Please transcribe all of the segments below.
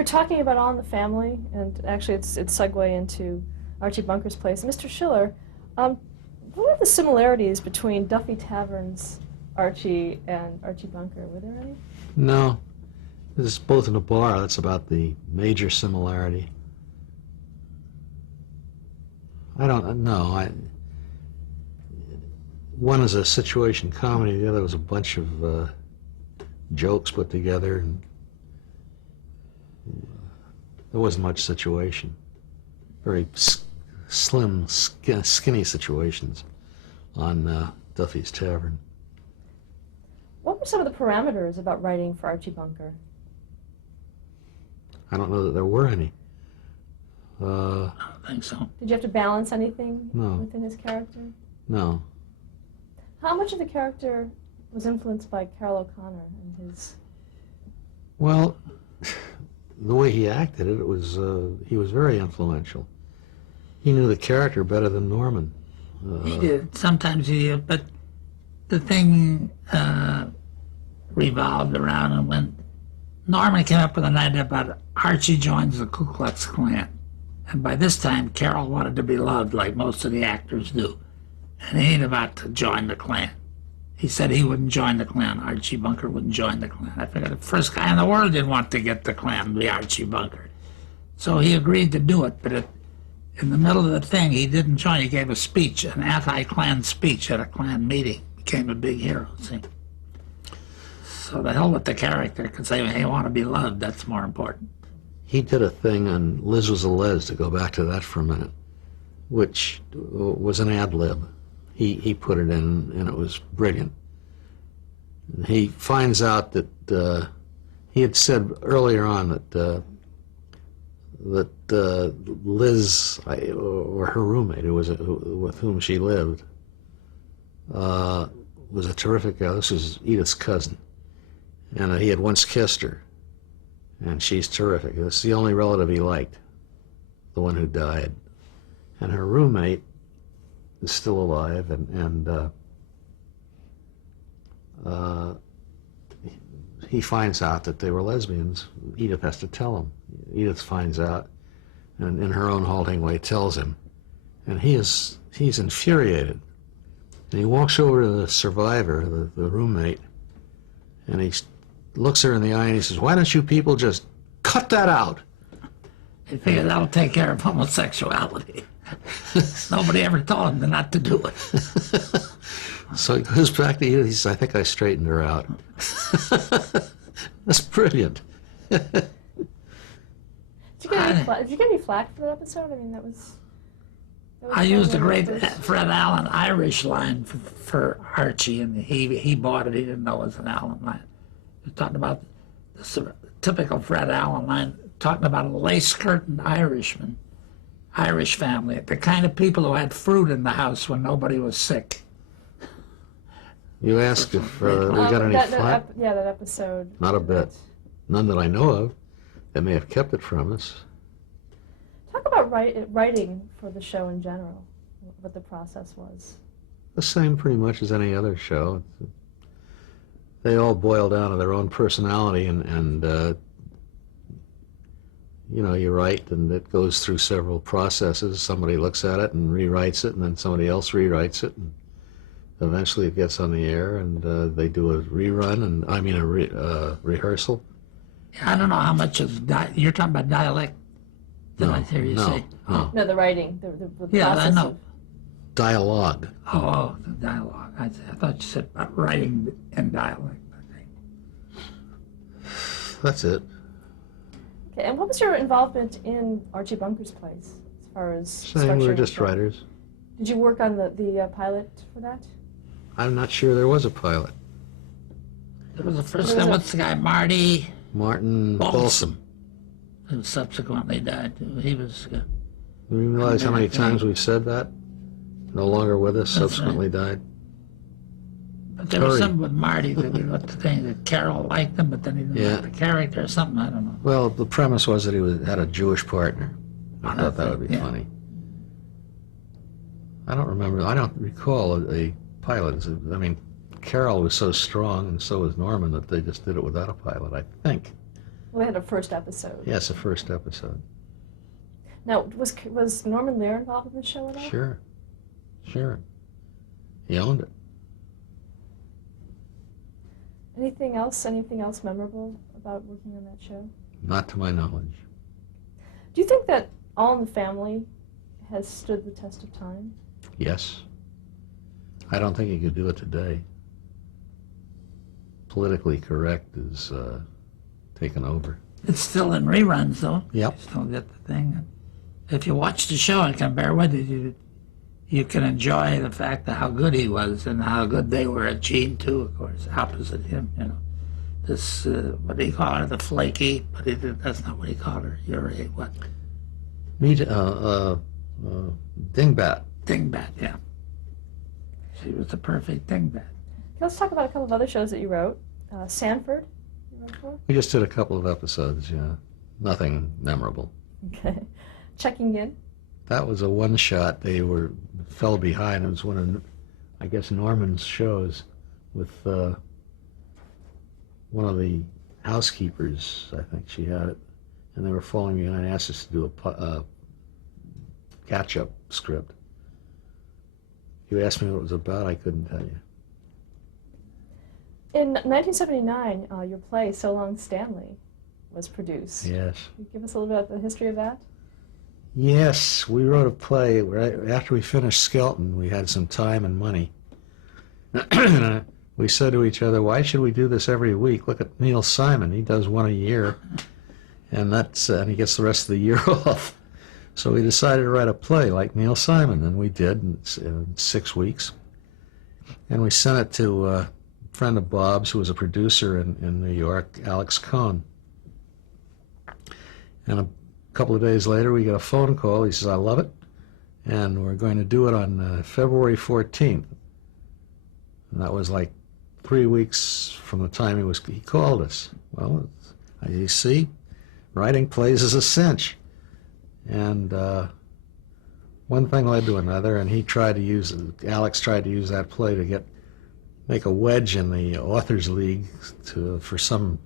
We're talking about All in the Family, and actually it's segue into Archie Bunker's place. Mr. Schiller, what are the similarities between Duffy Tavern's Archie and Archie Bunker? Were there any? No. This is both in a bar. That's about the major similarity. I don't know. One is a situation comedy, the other was a bunch of jokes put together, and there wasn't much situation. Very slim, skinny situations on Duffy's Tavern. What were some of the parameters about writing for Archie Bunker? I don't know that there were any. I don't think so. Did you have to balance anything No. within his character? No. How much of the character was influenced by Carroll O'Connor and his... Well, the way he acted it, he was very influential. He knew the character better than Norman. He did. Sometimes he did, but the thing revolved around, and when Norman came up with an idea about Archie joins the Ku Klux Klan, and by this time Carroll wanted to be loved like most of the actors do, and he ain't about to join the Klan. He said he wouldn't join the Klan. Archie Bunker wouldn't join the Klan. I figured the first guy in the world didn't want to get the Klan, be Archie Bunker. So he agreed to do it, but in the middle of the thing, he didn't join. He gave a speech, an anti-Klan speech at a Klan meeting. Became a big hero, see. So the hell with the character, because they want to be loved. That's more important. He did a thing on Liz Was a Les, to go back to that for a minute, which was an ad lib. He put it in, and it was brilliant. He finds out that he had said earlier on that Liz, or her roommate, with whom she lived, was a terrific guy. This was Edith's cousin, and he had once kissed her, and she's terrific. This is the only relative he liked, the one who died, and her roommate is still alive, and he finds out that they were lesbians. Edith has to tell him. Edith finds out, and in her own halting way tells him, and he's infuriated. And he walks over to the survivor, the roommate, and he looks her in the eye and he says, "Why don't you people just cut that out?" He figured that'll take care of homosexuality. Nobody ever told him not to do it. So he goes back to Edith. He says, "I think I straightened her out." That's brilliant. Did you get any flack for that episode? I mean, that was I used a great Fred Allen Irish line for Archie, and he bought it. He didn't know it was an Allen line. He was talking about the typical Fred Allen line, talking about a lace-curtained Irishman, Irish family, the kind of people who had fruit in the house when nobody was sick. You asked if we got any flack? Yeah, that episode. Not a bit. None that I know of. They may have kept it from us. Talk about writing for the show in general, what the process was. The same pretty much as any other show. They all boil down to their own personality, and you know, you write, and it goes through several processes. Somebody looks at it and rewrites it, and then somebody else rewrites it, and eventually it gets on the air, and they do a rerun, and I mean a rehearsal. I don't know how much of you're talking about dialect. Did I hear you say? No, the writing, the yeah, process. I know. Dialogue. Oh, the dialogue. I thought you said about writing in dialect. That's it. Okay, and what was your involvement in Archie Bunker's place, as far as Same, we were just writers. Did you work on the pilot for that? I'm not sure there was a pilot. There was the first guy, what's the guy, Martin Balsam. Who subsequently died. He was... You realize how many times we've said that? No longer with us, That's subsequently right. died. But there was something with Marty that that Carol liked him, but then he didn't like the character or something, I don't know. Well, the premise was that he had a Jewish partner. I thought that would be funny. I don't remember, I don't recall a pilot. I mean, Carol was so strong and so was Norman that they just did it without a pilot, I think. We had a first episode. Yes, the first episode. Now, was Norman Lear involved in the show at all? Sure. He owned it. Anything else memorable about working on that show? Not to my knowledge. Do you think that All in the Family has stood the test of time? Yes. I don't think you could do it today. Politically correct is taken over. It's still in reruns, though. Yep. You still get the thing. If you watch the show and can bear with it, you can enjoy the fact of how good he was and how good they were at Gene, too, of course, opposite him, you know. This, what do you call her, the flaky, but that's not what he called her. You're a what? Dingbat. Dingbat, yeah. She was the perfect dingbat. Let's talk about a couple of other shows that you wrote. Sanford, you wrote for? We just did a couple of episodes, yeah. Nothing memorable. Okay. Checking In? That was a one-shot. They fell behind. It was one of, I guess, Norman's shows with one of the housekeepers. I think she had it. And they were falling behind. Asked us to do a catch-up script. You asked me what it was about, I couldn't tell you. In 1979, your play, So Long, Stanley, was produced. Yes. Can you give us a little bit of the history of that? Yes, we wrote a play. After we finished Skelton, we had some time and money. We said to each other, why should we do this every week? Look at Neil Simon. He does one a year, and he gets the rest of the year off. So we decided to write a play like Neil Simon, and we did in 6 weeks. And we sent it to a friend of Bob's who was a producer in New York, Alex Cohn. And a couple of days later, we get a phone call. He says, I love it, and we're going to do it on February 14th. And that was like 3 weeks from the time he called us. Well, you see, writing plays is a cinch. And one thing led to another, and Alex tried to use that play to make a wedge in the Authors League for some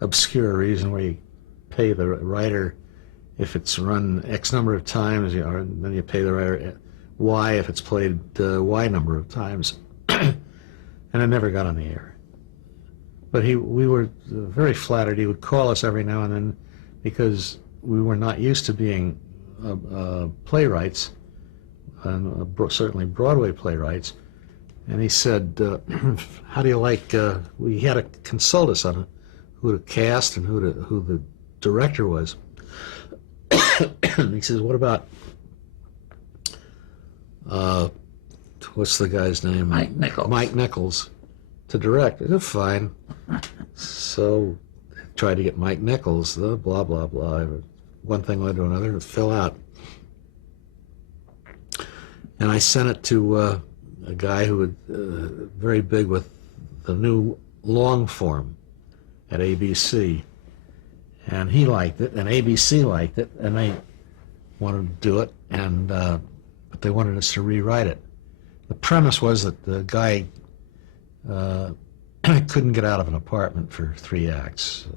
obscure reason where you pay the writer if it's run X number of times, and then you pay the writer Y if it's played Y number of times. And it never got on the air. But we were very flattered. He would call us every now and then because we were not used to being playwrights, and certainly Broadway playwrights. And he said, how do you like, we had to consult us on who to cast and who the director was. He says, what about, what's the guy's name? Mike Nichols. Mike Nichols to direct. I said, fine. So tried to get Mike Nichols, blah, blah, blah. One thing led to another, it fell out. And I sent it to a guy who was very big with the new long form at ABC. And he liked it, and ABC liked it, and they wanted to do it, but they wanted us to rewrite it. The premise was that the guy couldn't get out of an apartment for 3 acts.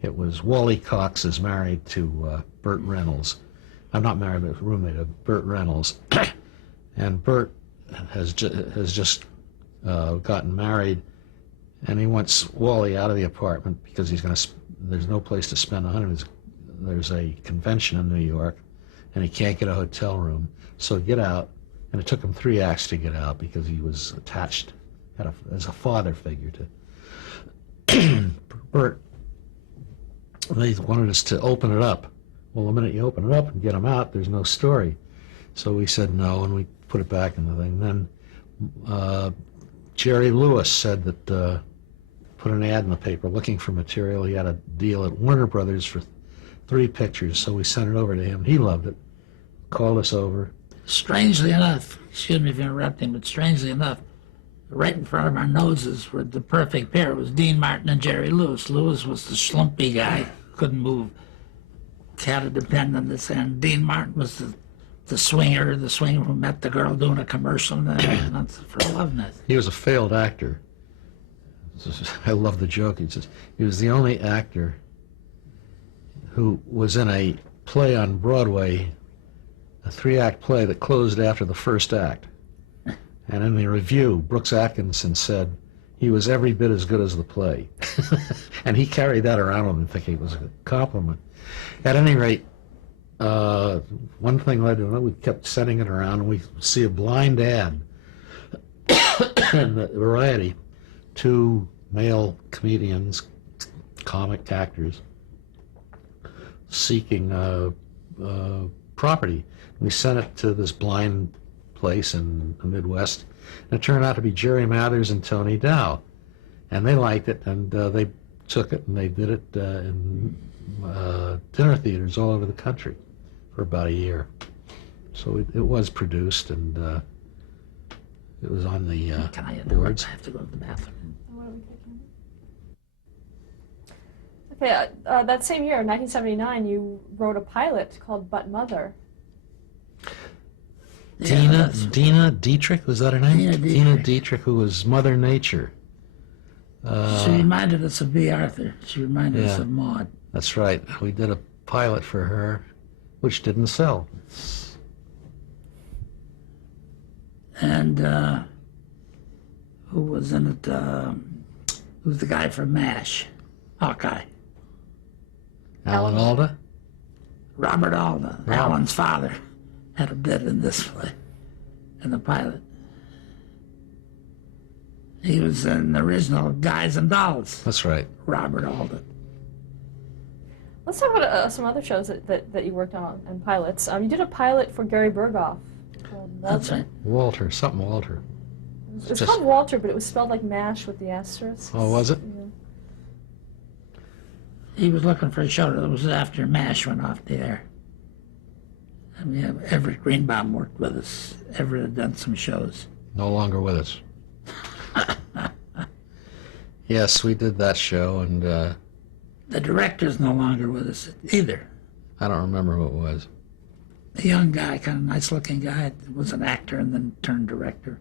It was Wally Cox is married to Burt Reynolds. I'm not married, but roommate of Burt Reynolds. And Burt has just gotten married, and he wants Wally out of the apartment because there's no place to spend the honeymoon. There's a convention in New York, and he can't get a hotel room. So get out, and it took him 3 acts to get out because he was attached as a father figure to Burt. They wanted us to open it up. Well, the minute you open it up and get him out, there's no story. So we said no, and we put it back in the thing. Then Jerry Lewis said that, put an ad in the paper looking for material. He had a deal at Warner Brothers for 3 pictures, so we sent it over to him. He loved it, called us over. Strangely enough, excuse me for interrupting, but strangely enough, right in front of our noses were the perfect pair. It was Dean Martin and Jerry Lewis. Lewis was the schlumpy guy, couldn't move, had to depend on this, and Dean Martin was the swinger who met the girl doing a commercial for Love Nest. He was a failed actor. I love the joke. He says he was the only actor who was in a play on Broadway, a 3-act play that closed after the first act. And in the review, Brooks Atkinson said he was every bit as good as the play. And he carried that around with him thinking it was a compliment. At any rate, one thing led to another. We kept sending it around, and we see a blind ad in the Variety, 2 male comedians, comic actors, seeking property. We sent it to this blind place in the Midwest, and it turned out to be Jerry Mathers and Tony Dow. And they liked it, and they took it and they did it in dinner theaters all over the country for about a year. So it was produced, and it was on the Can I boards. I have to go to the bathroom. Okay, that same year, 1979, you wrote a pilot called But Mother. Dina Dietrich, was that her name? Dina Dietrich. Dina Dietrich, who was Mother Nature. She reminded us of B. Arthur. She reminded us Yeah. of Maud. That's right. We did a pilot for her, which didn't sell. And who was in it? Who's the guy from MASH? Hawkeye. Alan Alda? Robert Alda, Wow. Alan's father, had a bit in this play, in the pilot. He was in the original Guys and Dolls, That's right. Robert Alda. Let's talk about some other shows that you worked on and pilots. You did a pilot for Gary Burghoff called Walter. That's right. Walter, something Walter. It's Just- called Walter, but it was spelled like MASH with the asterisk. Oh, was it? Yeah. He was looking for a show that was after MASH went off the air. And we have Everett Greenbaum worked with us. Everett had done some shows. No longer with us. Yes, we did that show, and The director's no longer with us either. I don't remember who it was. A young guy, kind of nice looking guy, was an actor and then turned director.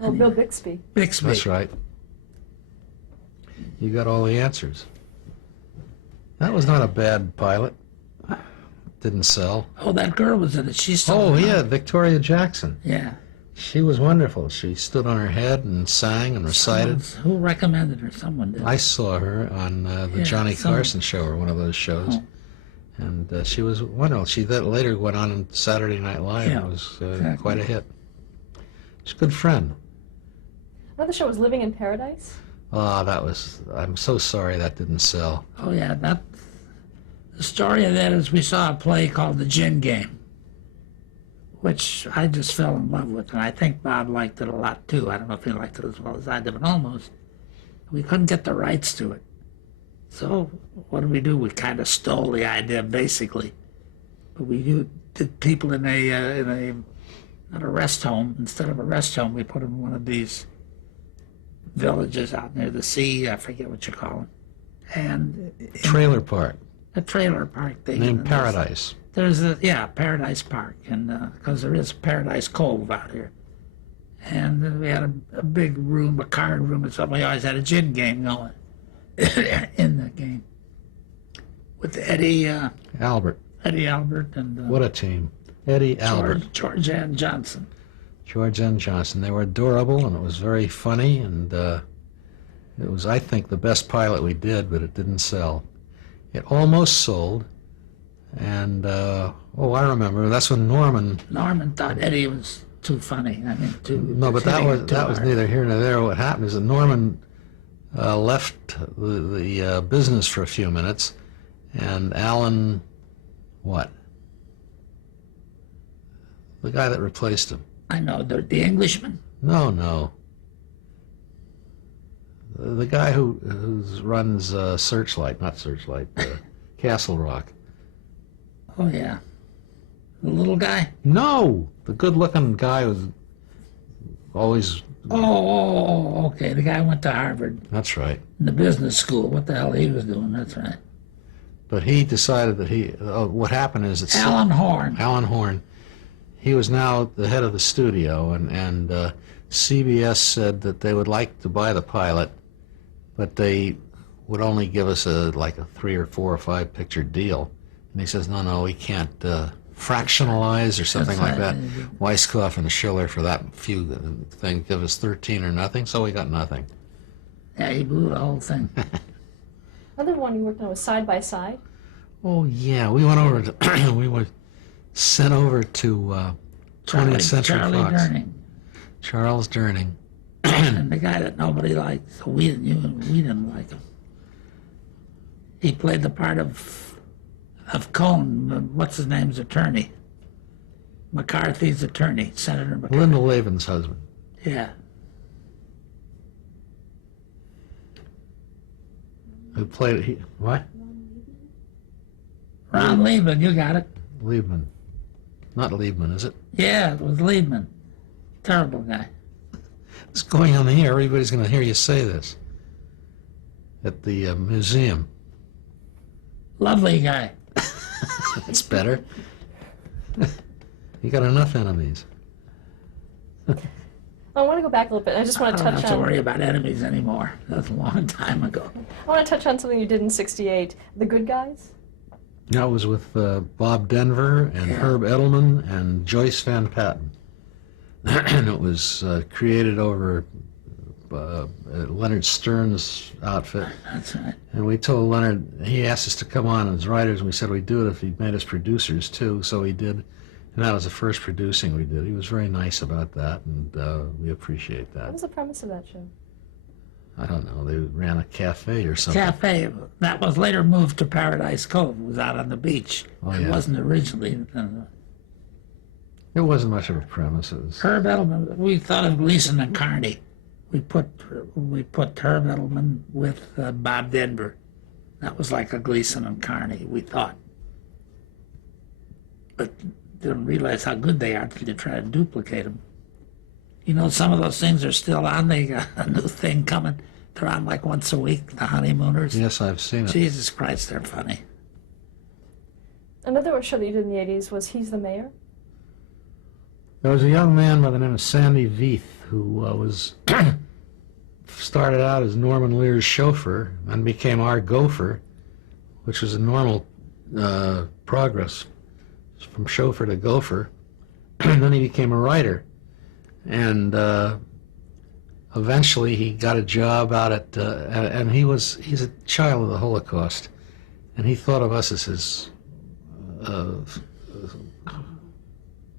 Oh, Bill Bixby. Bixby. That's right. You got all the answers. That was not a bad pilot. Didn't sell. Oh, that girl was in it. She's still Oh, around. yeah, Victoria Jackson. Yeah. She was wonderful. She stood on her head and sang and recited. Who recommended her? Someone did. I saw her on the Yeah, Johnny someone- Carson show, or one of those shows. Oh. And she was wonderful. She later went on Saturday Night Live, Yeah, and was exactly. quite a hit. She's a good friend. Another show was Living in Paradise. Ah, I'm so sorry that didn't sell. Oh, yeah. The story of that is we saw a play called The Gin Game, which I just fell in love with, and I think Bob liked it a lot too. I don't know if he liked it as well as I did, but almost. We couldn't get the rights to it. So what did? We kind of stole the idea, basically. But we did people in not a rest home. Instead of a rest home, we put them in one of these villages out near the sea. I forget what you call them. And Trailer park a trailer park thing. named and Paradise. There's Paradise Park, and because there is Paradise Cove out here. And then we had a big room, a card room, and something. We always had a gin game going in the game with Eddie Albert. Albert and What a team. Eddie Albert. George Ann Johnson. George N. Johnson. They were adorable, and it was very funny, and it was, I think, the best pilot we did, but it didn't sell. It almost sold, and, I remember, that's when Norman... Norman thought Eddie was too funny. I mean, No, but that was hard. neither here nor there. What happened is that Norman left the business for a few minutes, and Alan, what? The guy that replaced him. I know, the Englishman. No. The guy who runs Searchlight, not Searchlight, Castle Rock. Oh, yeah. The little guy? No! The good-looking guy who's always... Oh, okay. The guy went to Harvard, That's right. in the business school. What the hell he was doing, that's right. But he decided that what happened is that... Alan Horn. Alan Horn. He was now the head of the studio, and CBS said that they would like to buy the pilot, but they would only give us like a 3 or 4 or 5 picture deal. And he says, no, we can't fractionalize or something like that. Weiskopf and Schiller for that few thing give us 13 or nothing, so we got nothing. Yeah, he blew the whole thing. Another one you worked on was Side by Side. Oh yeah, we went over to we were sent over to 20th Century Fox. Durning. Charles Durning. And the guy that nobody liked, so we didn't like him. He played the part of Cohn, what's his name's attorney? McCarthy's attorney, Senator McCarthy. Linda Lavin's husband. Yeah. Who played it? What? Ron Liebman, you got it. Liebman. Not Liebman, is it? Yeah, it was Liebman. Terrible guy. It's going on the air. Everybody's going to hear you say this. At the museum. Lovely guy. That's better. You got enough enemies. I want to go back a little bit. I just want to I don't touch have to on. worry about enemies anymore. That's a long time ago. I want to touch on something you did in '68. The Good Guys. That was with Bob Denver and Herb Edelman and Joyce Van Patten. And it was created over Leonard Stern's outfit. That's right. And we told Leonard, he asked us to come on as writers, and we said we'd do it if he made us producers too, so he did. And that was the first producing we did. He was very nice about that, and we appreciate What that. was the premise of that show? I don't know, they ran a cafe or something. Cafe, that was later moved to Paradise Cove. It was out on the beach. Oh, It yeah. wasn't originally. It wasn't much of a premise. It was, Herb Edelman, we thought of Gleason and Carney. We put Herb Edelman with Bob Denver. That was like a Gleason and Carney, we thought. But didn't realize how good they are until you try to duplicate them. You know, some of those things are still on. They got a new thing coming. They're on like once a week, the Honeymooners. yes, I've seen it. Jesus Christ, they're funny. Another show that you did in the '80s was He's the Mayor. There was a young man by the name of Sandy Veith who was started out as Norman Lear's chauffeur and became our gopher, which was a normal progress from chauffeur to gopher. And then he became a writer, and eventually he got a job out at and he's a child of the Holocaust, and he thought of us as his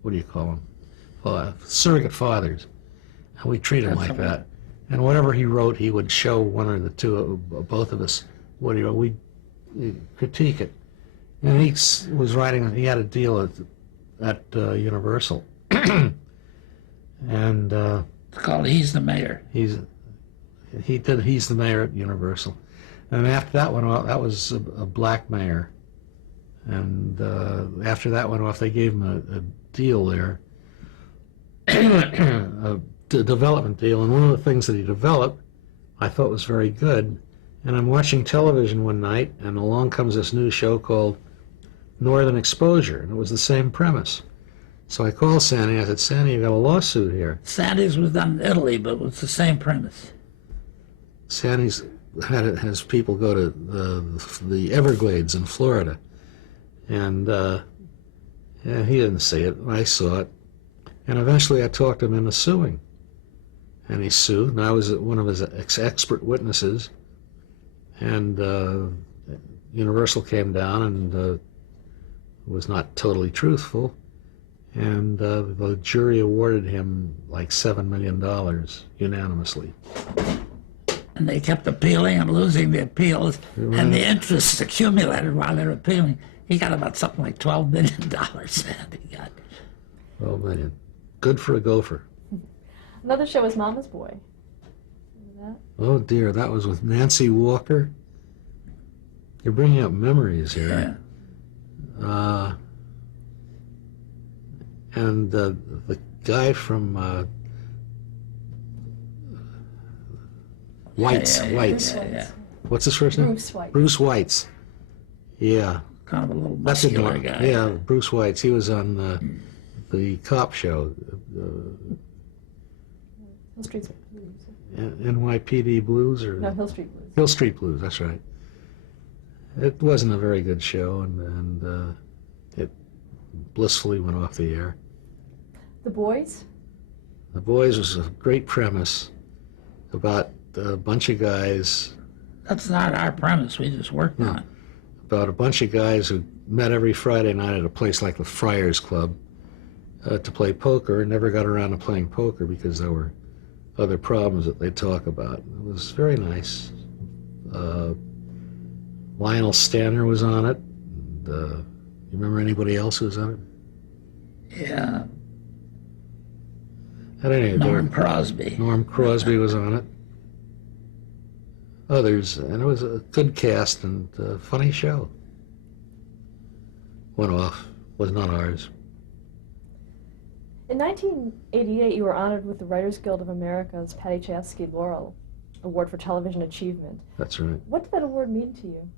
what do you call them? Surrogate fathers, and we treat him like that. And whatever he wrote, he would show one or the two, both of us, what he wrote. We'd critique it. And he was writing, he had a deal at Universal. And It's called He's the Mayor. He's the mayor at Universal. And after that went off, that was a black mayor. And after that went off, they gave him a deal there. A development deal, and one of the things that he developed I thought was very good. And I'm watching television one night, and along comes this new show called Northern Exposure, and it was the same premise. So I called Sandy. I said, Sandy, you got a lawsuit here. Sandy's was done in Italy, but it was the same premise. Sandy's has people go to the Everglades in Florida, and yeah, he didn't see it. I saw it. And eventually I talked him into suing. And he sued, and I was one of his expert witnesses. And Universal came down and was not totally truthful. And the jury awarded him like $7 million unanimously. And they kept appealing and losing the appeals, and the interest accumulated while they were appealing. He got about something like $12 million, Sandy got. 12 million. Good for a gopher. Another show was Mama's Boy. Remember Oh dear, that was with Nancy Walker. You're bringing up memories here. Yeah. And the guy from White's. that? What's his first name? Bruce White. Bruce White's. Yeah, Kind of a little that's a muscular dog. guy. Yeah, Bruce White's. He was on the cop show. No Streets of NYPD Blues or No, Hill Street Blues. Hill Street Blues. That's right. It wasn't a very good show, and it blissfully went off the air. The Boys? The Boys was a great premise about a bunch of guys, That's not our premise. We just worked on it. about a bunch of guys who met every Friday night at a place like the Friars Club to play poker, and never got around to playing poker because there were other problems that they talk about. It was very nice. Lionel Stanner was on it. You remember anybody else who was on it? Yeah. At any rate, Norm Crosby. Norm Crosby was on it. Others, and it was a good cast and a funny show. Went off. Was not ours. In 1988, you were honored with the Writers Guild of America's Patty Chayefsky Laurel Award for Television Achievement. That's right. What did that award mean to you?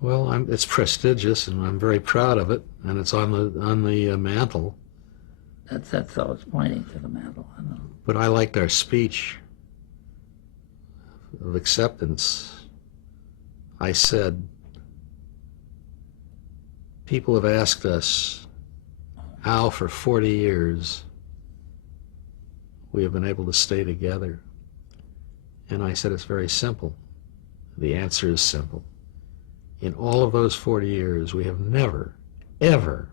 Well, it's prestigious, and I'm very proud of it. And it's on the mantle. That's always pointing to the mantle. I know. But I liked our speech of acceptance. I said, people have asked us how for 40 years we have been able to stay together. And I said, it's very simple. The answer is simple. In all of those 40 years, we have never, ever,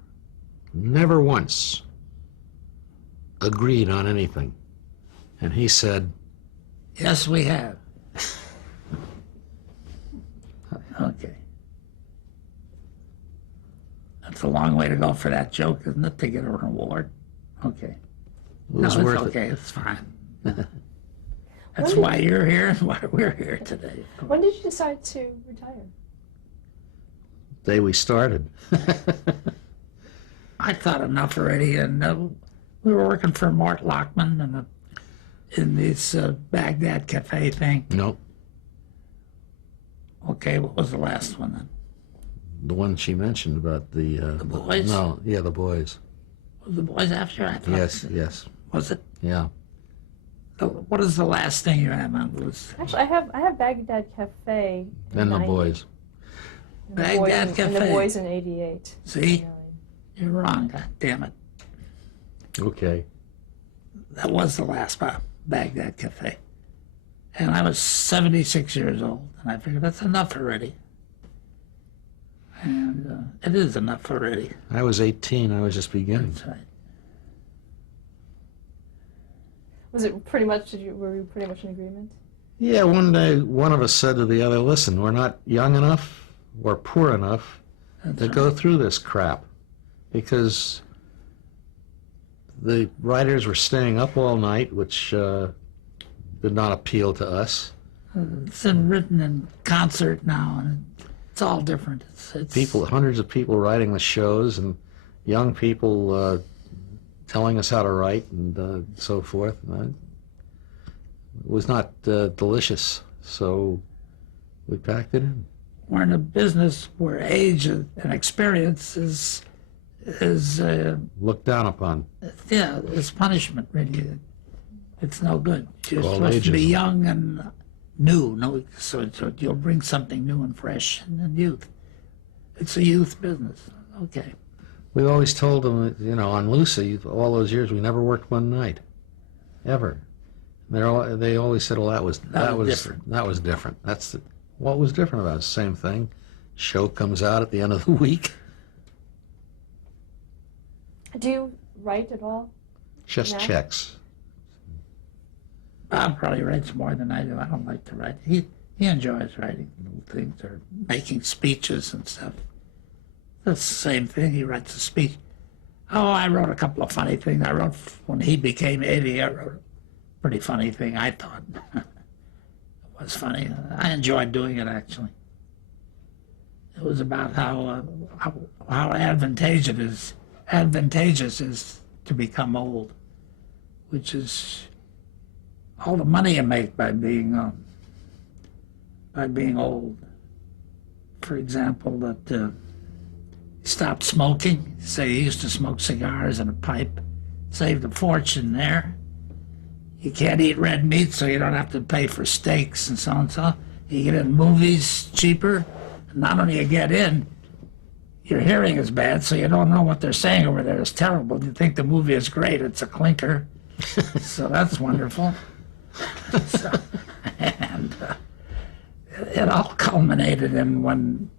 never once agreed on anything. And he said, Yes, we have. Okay. That's a long way to go for that joke, isn't it, to get an award? Okay. it was No, worth it's okay. it. It's fine. That's why you're here and why we're here today. When did you decide to retire? The day we started. I thought enough already, and we were working for Mort Lockman in this Baghdad Cafe thing. No, Okay, what was the last one then? the one she mentioned about the Boys? No, yeah, the Boys. Was the Boys after? I thought. Yes. Was it? Yeah. What is the last thing you have on? Was Actually, I have Baghdad Cafe. in And the 90, Boys. and the Boys Baghdad in- Cafe. And the Boys in '88. See? You're wrong. God damn it. Okay. That was the last Baghdad Cafe. And I was 76 years old, and I figured that's enough already. And it is enough already. I was 18. I was just beginning. That's right. Was it pretty much? Were we pretty much in agreement? Yeah, one day one of us said to the other, listen, we're not young enough or poor enough to go through this crap. Because the writers were staying up all night, which did not appeal to us. It's been written in concert now, and it's all different. It's People, hundreds of people writing the shows, and young people telling us how to write and so forth. It was not delicious, so we packed it in. We're in a business where age and experience is Looked down upon. it's punishment, really. It's no good. You're All supposed to be ageism. young and new, no, so you'll bring something new and fresh and youth. It's a youth business. Okay. We always told them, that, on Lucy, all those years, we never worked one night, ever. They always said, well, that was different. That was different. What was different about it? Same thing. Show comes out at the end of the week. Do you write at all? Just No. checks. Bob probably writes more than I do. I don't like to write. He enjoys writing little things or making speeches and stuff. That's the same thing. He writes a speech. Oh, I wrote a couple of funny things. I wrote when he became 80. I wrote a pretty funny thing. I thought it was funny. I enjoyed doing it actually. It was about how advantageous it is to become old, which is all the money you make by being old. For example, that he stopped smoking. Say he used to smoke cigars and a pipe, saved a fortune there. You can't eat red meat, so you don't have to pay for steaks and so and so. You get in movies cheaper. Not only you get in, your hearing is bad, so you don't know what they're saying over there. It's terrible. You think the movie is great. It's a clinker. So that's wonderful. So, and it all culminated in when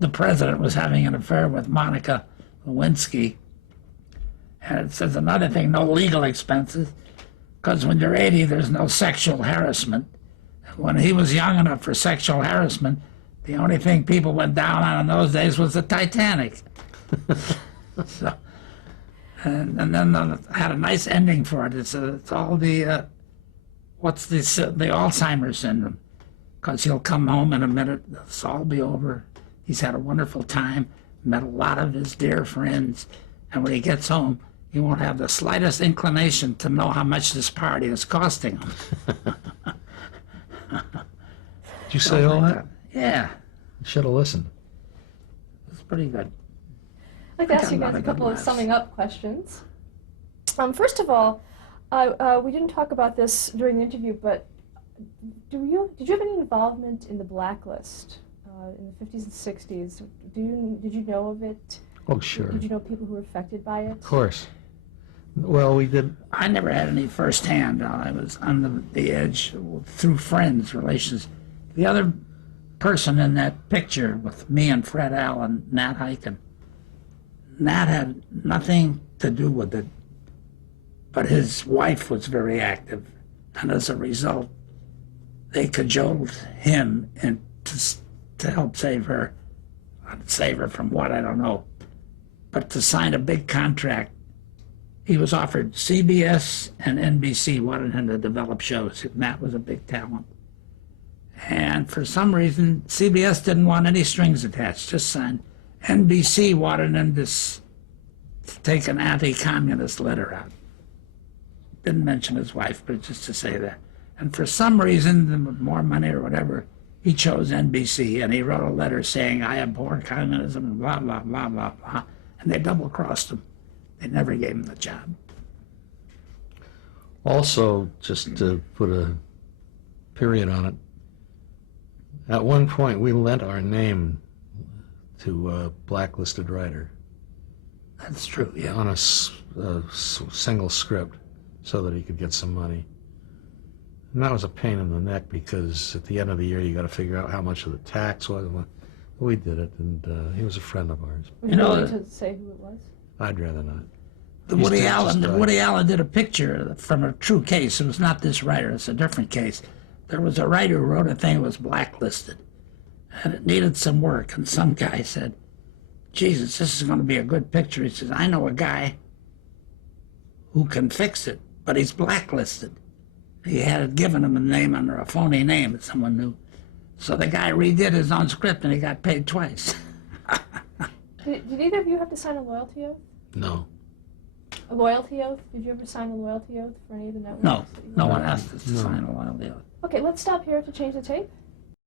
the president was having an affair with Monica Lewinsky. And it says another thing, no legal expenses, because when you're 80, there's no sexual harassment. When he was young enough for sexual harassment, the only thing people went down on in those days was the Titanic. So, and then had a nice ending for it. It's all the, what's this, the Alzheimer's syndrome. Because he'll come home in a minute, it'll all be over. He's had a wonderful time, met a lot of his dear friends, and when he gets home, he won't have the slightest inclination to know how much this party is costing him. Did you say all that? Yeah, You should have listened. it's pretty good. I'd like to I ask got you a lot guys a of couple good of laughs. summing up questions. First of all, we didn't talk about this during the interview, but did you have any involvement in the Blacklist in the 50s and 60s? Did you know of it? Oh, sure. Did you know people who were affected by it? Of course. Well, we did. I never had any firsthand. I was on the edge through friends, relations. The other person in that picture with me and Fred Allen, Nat Hiken, Nat had nothing to do with it, but his wife was very active, and as a result, they cajoled him to help save her. Save her from what, I don't know, but to sign a big contract. He was offered CBS and NBC wanted him to develop shows. Matt was a big talent. And for some reason, CBS didn't want any strings attached, just signed. NBC wanted him to take an anti-communist letter out. Didn't mention his wife, but just to say that. And for some reason, more money or whatever, he chose NBC, and he wrote a letter saying, I abhor communism, and blah, blah, blah, blah, blah. And they double-crossed him. They never gave him the job. Also, just to put a period on it, at one point we lent our name to a blacklisted writer That's true, yeah. on a single script so that he could get some money. And that was a pain in the neck because at the end of the year you got to figure out how much of the tax was. We did it, and he was a friend of ours. Would You you know, willing to say who it was? I'd rather not. Woody just Allen did a picture from a true case. It was not this writer, it's a different case. There was a writer who wrote a thing that was blacklisted, and it needed some work, and some guy said, Jesus, this is going to be a good picture. He says, I know a guy who can fix it, but he's blacklisted. He had given him a name under a phony name that someone knew. So the guy redid his own script, and he got paid twice. Did either of you have to sign a loyalty oath? No. A loyalty oath? Did you ever sign a loyalty oath for any of the networks? No, that you no were one on? asked us to sign a loyalty oath. Okay, let's stop here to change the tape.